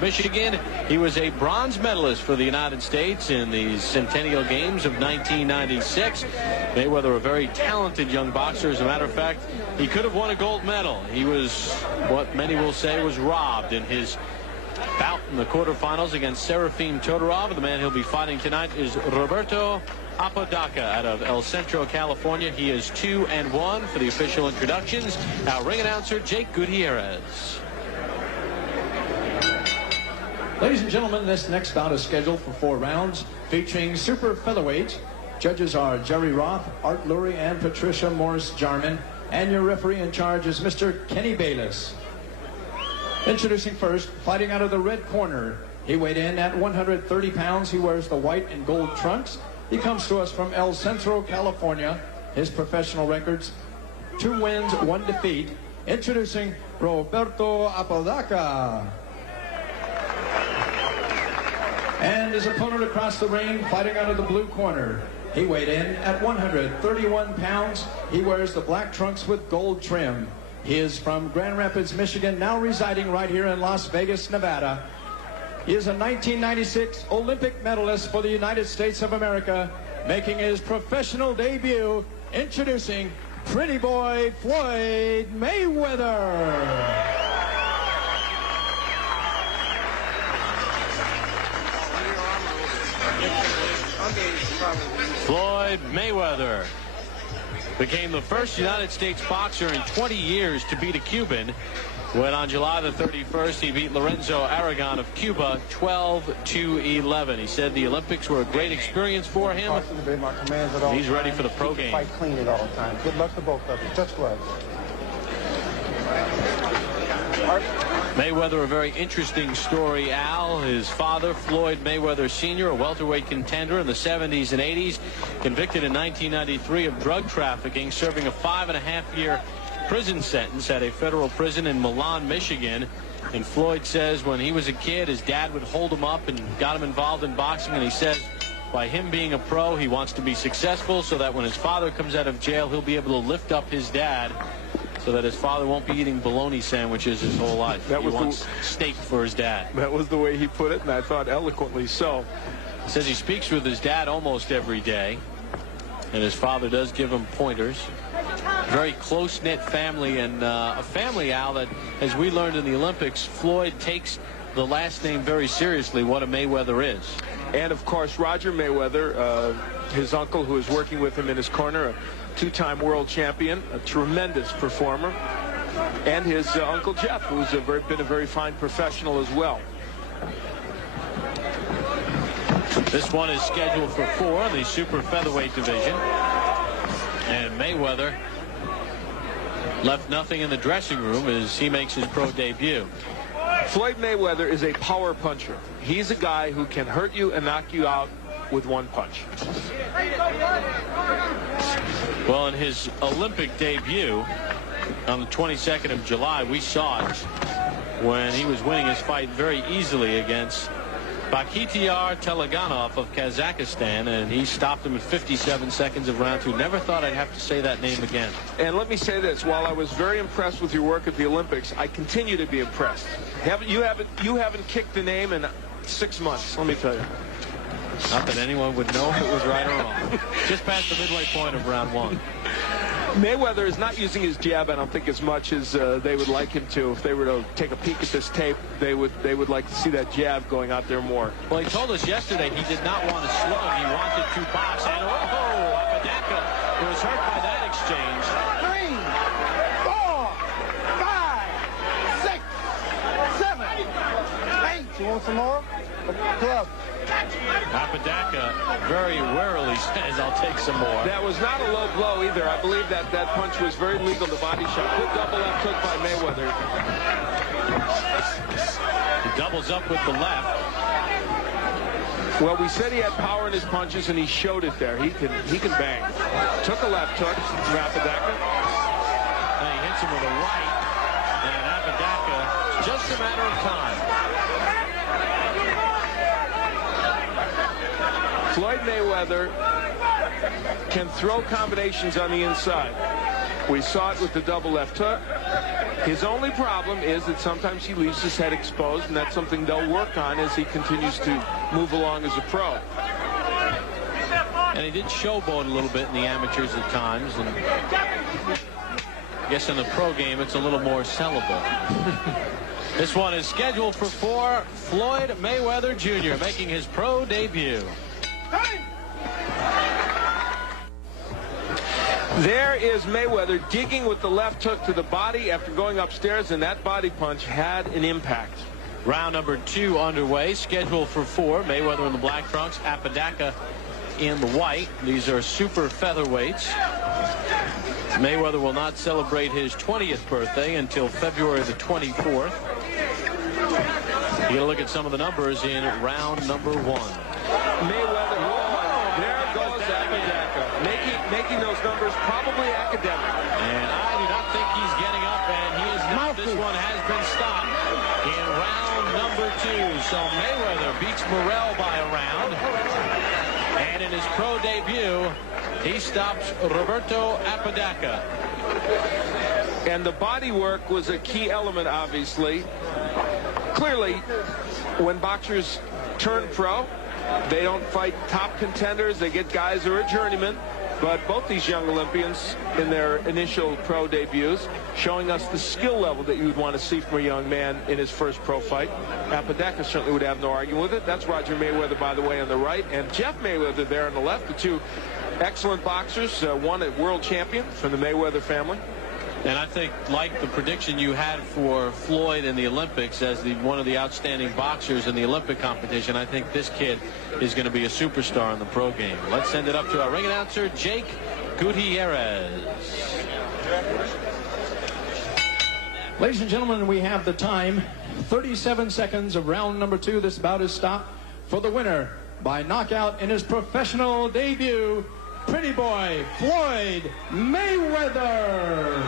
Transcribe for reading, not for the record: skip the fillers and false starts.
Michigan. He was a bronze medalist for the United States in the Centennial Games of 1996. Mayweather, a very talented young boxer. As a matter of fact, he could have won a gold medal. He was what many will say was robbed in his bout in the quarterfinals against Serafim Todorov. The man he'll be fighting tonight is Roberto Apodaca out of El Centro, California. He is 2-1 for the official introductions. Our ring announcer, Jake Gutierrez. Ladies and gentlemen, this next bout is scheduled for 4 rounds, featuring super featherweight. Judges are Jerry Roth, Art Lurie, and Patricia Morris-Jarman. And your referee in charge is Mr. Kenny Bayless. Introducing first, fighting out of the red corner. He weighed in at 130 pounds. He wears the white and gold trunks. He comes to us from El Centro, California. His professional records, 2 wins, 1 defeat. Introducing Roberto Apodaca. And his opponent across the ring, fighting out of the blue corner. He weighed in at 131 pounds. He wears the black trunks with gold trim. He is from Grand Rapids, Michigan, now residing right here in Las Vegas, Nevada. He is a 1996 Olympic medalist for the United States of America, making his professional debut, introducing Pretty Boy Floyd Mayweather. Floyd Mayweather became the first United States boxer in 20 years to beat a Cuban when on July the 31st he beat Lorenzo Aragon of Cuba 12-11. He said the Olympics were a great experience for him. He's ready for the pro game. Fight clean at all times. Good luck to both of you. Touch gloves. Mayweather, a very interesting story, Al. His father, Floyd Mayweather Sr., a welterweight contender in the 70s and 80s, convicted in 1993 of drug trafficking, serving a 5.5-year prison sentence at a federal prison in Milan, Michigan. And Floyd says when he was a kid, his dad would hold him up and got him involved in boxing. And he says by him being a pro, he wants to be successful so that when his father comes out of jail, he'll be able to lift up his dad, so that his father won't be eating bologna sandwiches his whole life. He wants steak for his dad. That was the way he put it, and I thought eloquently so. He says he speaks with his dad almost every day, and his father does give him pointers. Very close-knit family, and a family, Al, that, as we learned in the Olympics, Floyd takes the last name very seriously, what a Mayweather is. And, of course, Roger Mayweather, his uncle, who is working with him in his corner, a 2-time world champion, a tremendous performer, and his Uncle Jeff, who's been a very fine professional as well. This one is scheduled for 4 in the super featherweight division. And Mayweather left nothing in the dressing room as he makes his pro debut. Floyd Mayweather is a power puncher. He's a guy who can hurt you and knock you out with 1 punch. Well, in his Olympic debut on the 22nd of July, we saw it when he was winning his fight very easily against Bakhtiar Teleganov of Kazakhstan, and he stopped him in 57 seconds of round 2. Never thought I'd have to say that name again. And let me say this, while I was very impressed with your work at the Olympics, I continue to be impressed. You haven't kicked the name in 6 months, let me tell you. Not that anyone would know if it was right or wrong. Just past the midway point of round 1. Mayweather is not using his jab, I don't think, as much as they would like him to. If they were to take a peek at this tape, they would like to see that jab going out there more. Well, he told us yesterday he did not want to slug. He wanted to box. And Apodaca was hurt by that exchange. 3, 4, 5, 6, 7, 8. You want some more? Club. Apodaca very warily says, I'll take some more. That was not a low blow either. I believe that punch was very legal, the body shot. Good double left hook by Mayweather. He doubles up with the left. Well, we said he had power in his punches, and he showed it there. He can bang. Took a left hook from Apodaca. And he hits him with a right. And Apodaca, just a matter of time. Floyd Mayweather can throw combinations on the inside. We saw it with the double left hook. His only problem is that sometimes he leaves his head exposed, and that's something they'll work on as he continues to move along as a pro. And he did showboat a little bit in the amateurs at times, and I guess in the pro game it's a little more sellable. This one is scheduled for 4. Floyd Mayweather Jr. making his pro debut. There is Mayweather digging with the left hook to the body after going upstairs, and that body punch had an impact. Round number 2 underway, scheduled for 4. Mayweather in the black trunks, Apodaca in the white. These are super featherweights. Mayweather will not celebrate his 20th birthday until February the 24th. You gotta look at some of the numbers in round number 1. Mayweather, there goes Apodaca, making those numbers probably academic. And I do not think he's getting up, and he is not. This one has been stopped in round number 2. So Mayweather beats Morrell by a round. And in his pro debut, he stops Roberto Apodaca. And the body work was a key element, obviously. Clearly, when boxers turn pro, they don't fight top contenders. They get guys who are journeymen. But both these young Olympians in their initial pro debuts showing us the skill level that you would want to see from a young man in his first pro fight. Apodaca certainly would have no argument with it. That's Roger Mayweather, by the way, on the right, and Jeff Mayweather there on the left. The two excellent boxers, one a world champion from the Mayweather family. And I think, like the prediction you had for Floyd in the Olympics as one of the outstanding boxers in the Olympic competition, I think this kid is going to be a superstar in the pro game. Let's send it up to our ring announcer, Jake Gutierrez. Ladies and gentlemen, we have the time. 37 seconds of round number 2. This bout is stopped for the winner by knockout in his professional debut, Pretty Boy Floyd Mayweather.